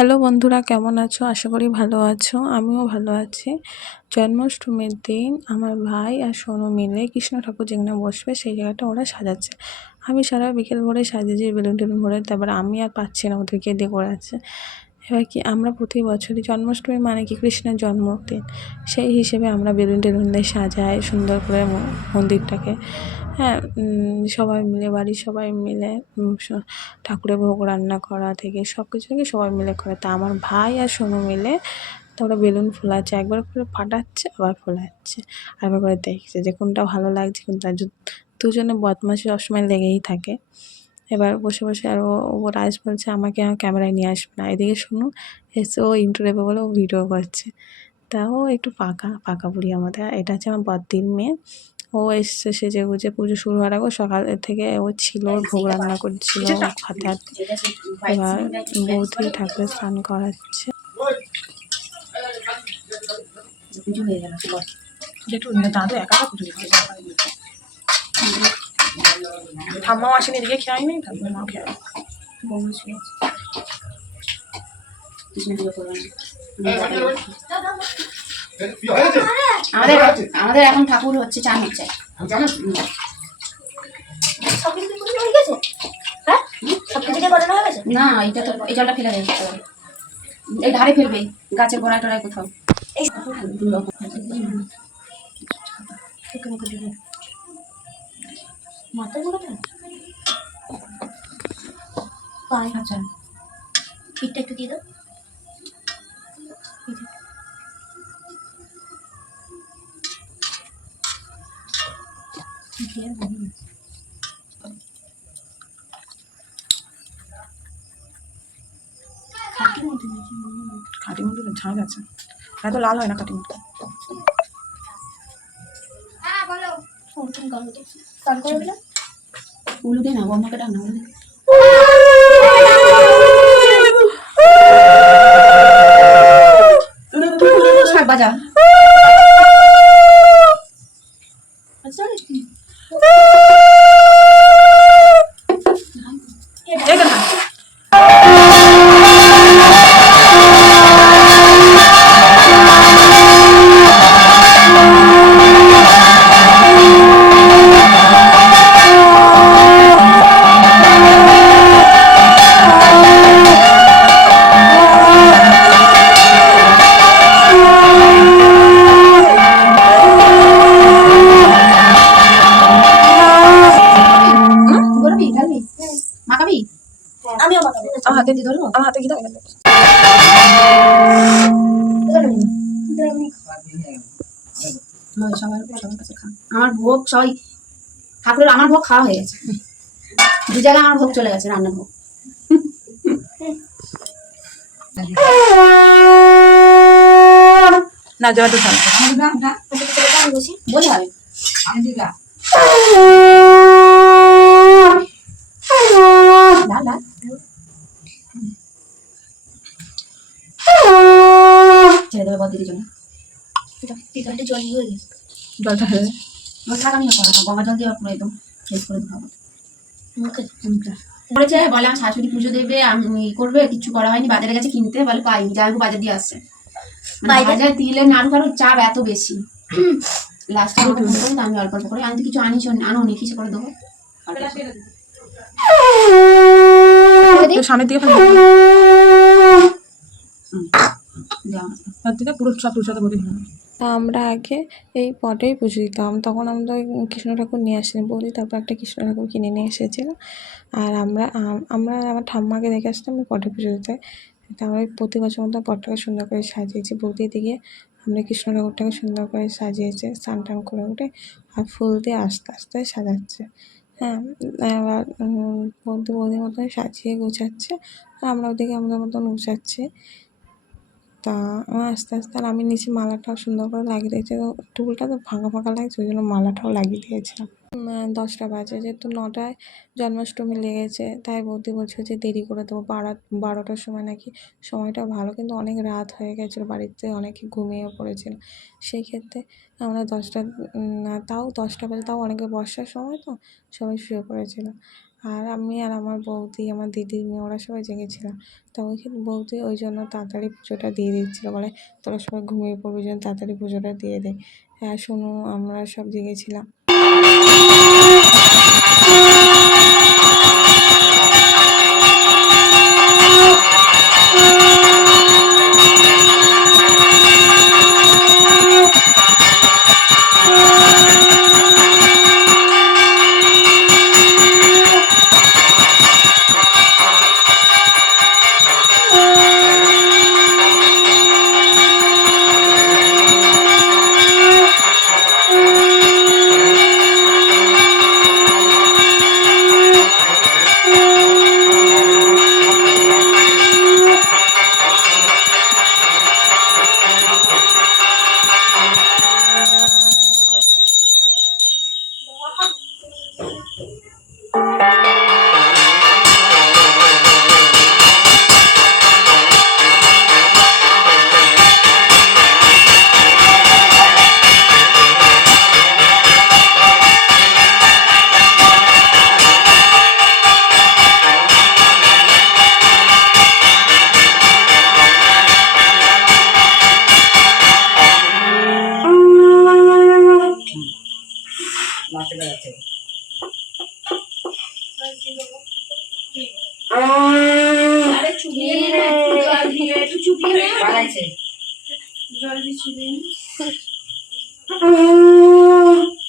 Hello বন্ধুরা, কেমন আছো? আশা করি ভালো আছো। আমিও ভালো আছি। জন্মাষ্টমীর দিন আমার ভাই আর সোনু মিলে কৃষ্ণ ঠাকুর যেখানে বসবে সেই জায়গাটা ওরা সাজাচ্ছে। আমি সারা বিকেল ভরে সাজিয়েছি বেলুন টেলুন ভরে, তারপর আমি আর পাচ্ছি না ওদেরকে দিয়ে করাচ্ছে এবার কি, আমরা প্রতি বছরই জন্মাষ্টমী মানে কি, কৃষ্ণের জন্মদিন। সেই হিসেবে আমরা বেলুন টেলুন দিয়ে সাজাই সুন্দর করে মন্দিরটাকে। হ্যাঁ সবাই মিলে, বাড়ির সবাই মিলে ঠাকুরের ভোগ রান্না করা থেকে সব কিছু থেকে সবাই মিলে করে। তা আমার ভাই আর সোনু মিলে তো ওরা বেলুন ফোলাচ্ছে, একবার করে ফাটাচ্ছে, আবার ফোলাচ্ছে। আর একবার করে দেখছে যে কোনটা ভালো লাগছে, কোনটা দুজনে বদমাশি সবসময় লেগেই থাকে। এবার বসে বসে আর ও ও রাজ বলছে আমাকে আমার ক্যামেরায় নিয়ে আসবে না। এদিকে শুনু এসে ও ইন্টু দেবে বলে ও ভিডিও করছে। তা ও একটু পাকা পাকা বুড়ি আমাদের। এটা হচ্ছে আমার বদ্দির মেয়ে। ও এসছে সেজে গুজে পুজো শুরু হওয়ার আগে সকাল থেকে ও ছিল ওর ভোগ রান্না করছিল হাতে হাতে এবার বৌদি ঠাকুরের স্নান করাচ্ছে। দাদু একা ঠাম্মাও আসেনি এদিকে খেয়াই নেই তারপরে মাও খেয়ে বন্ধু শুয়ে আছে কৃষ্ণ পুজো করবেন আমাদের আমাদের এখন ঠাকুর হচ্ছে চান হচ্ছে। সব কিছু পুজো হয়ে গেছে? হ্যাঁ? সব কিছু দিয়ে করানো হয়ে গেছে? না এটা তো এই জলটা ফেলে দেয় এই ধারে ফেলবে গাছের গোড়ায় টোড়ায় কোথাও। এই মাথা ঘুরে পায়ে আচ্ছা পিঠটা একটু দিয়ে দাও। দিয়ে বলি। মতো খাটি মুন্ডু ঝাঁজ আছে। এত লাল হয় না খাটি মুন্ডু উলু দে না বম্মাকে ডাক না উলু বাজা দিয়ে ধরবো আমার হাতে কি দাও? এখানে সবার সবার কাছে খা। আমার ভোগ সবাই ঠাকুরের আমার ভোগ খাওয়া হয়ে গেছে। দু জায়গায় আমার ভোগ চলে গেছে রান্নার ভোগ। না জল তো বলে হবে লাল লাল ছেড়ে দেবে বদির জন্য। জল হয়ে। গেছে জলটা হয়ে আমি করা গঙ্গা জল দিয়ে পুরো একদম শেষ করে দেবো। মুখে বলেছে বলে আমার শাশুড়ি পুজো দেবে আমি করবে কিছু করা হয়নি বাজারে গেছে কিনতে বলে পাইনি যাই হোক বাজার দিয়ে আসছে। মানে বাজার? দিলে নাড়ু চাপ এত বেশি। লাস্টে আমি অল্প অল্প করে আমি তো কিছু আনিস আনো নি কিসে করে দেবো। সামনের দিকে তা আমরা আগে এই পটেই পুজো দিতাম। তখন আমরা কৃষ্ণ ঠাকুর নিয়ে আসিনি বলি তারপর একটা কৃষ্ণ ঠাকুর কিনে নিয়ে এসেছিলাম আর আমরা আমরা আমার ঠাম্মাকে দেখে আসতাম পটে পুজো দিতে। তা আমরা প্রতি বছর মতো পটটাকে সুন্দর করে সাজিয়েছি। বৌদি দিকে আমরা কৃষ্ণ ঠাকুরটাকে সুন্দর করে সাজিয়েছে স্নান টান করে উঠে আর ফুল দিয়ে আস্তে আস্তে সাজাচ্ছে। হ্যাঁ উম, বৌদি বৌদির মতন সাজিয়ে গোছাচ্ছে। আর আমরা ওদিকে আমাদের মতন গুছাচ্ছি তা আমার আস্তে আস্তে আর আমি নিচে মালাটাও সুন্দর করে লাগিয়ে দিয়েছি। তো টুলটা তো ফাঁকা ফাঁকা লাগছে, ওই জন্য মালাটাও লাগিয়ে দিয়েছিলাম দশটা বাজে, যেহেতু নটায় জন্মাষ্টমী লেগেছে, তাই বৌদি বলছে যে দেরি করে দেবো, বারো, বারোটার সময় নাকি সময়টা ভালো, কিন্তু অনেক রাত হয়ে গেছিল বাড়িতে, অনেকে ঘুমিয়ে পড়েছিল। সেই ক্ষেত্রে আমরা দশটা তাও দশটা বাজে, তাও অনেকে বর্ষার সময় তো সবাই শুয়ে পড়েছিল। আর আমি আর আমার বৌদি, আমার দিদি মেয়ে, ওরা সবাই জেগেছিলাম। তো ওইখানে বৌদি ওই জন্য তাড়াতাড়ি পুজোটা দিয়ে দিচ্ছিল, বলে তোরা সবাই ঘুমিয়ে পড়বি যেন তাড়াতাড়ি পুজোটা দিয়ে দেয় হ্যাঁ শুনো, আমরা সব জেগেছিলাম। আরে নে জল দিয়ে একটু চুপিয়ে নে। বাড়াইছে জল দিয়ে বাড়াইছে।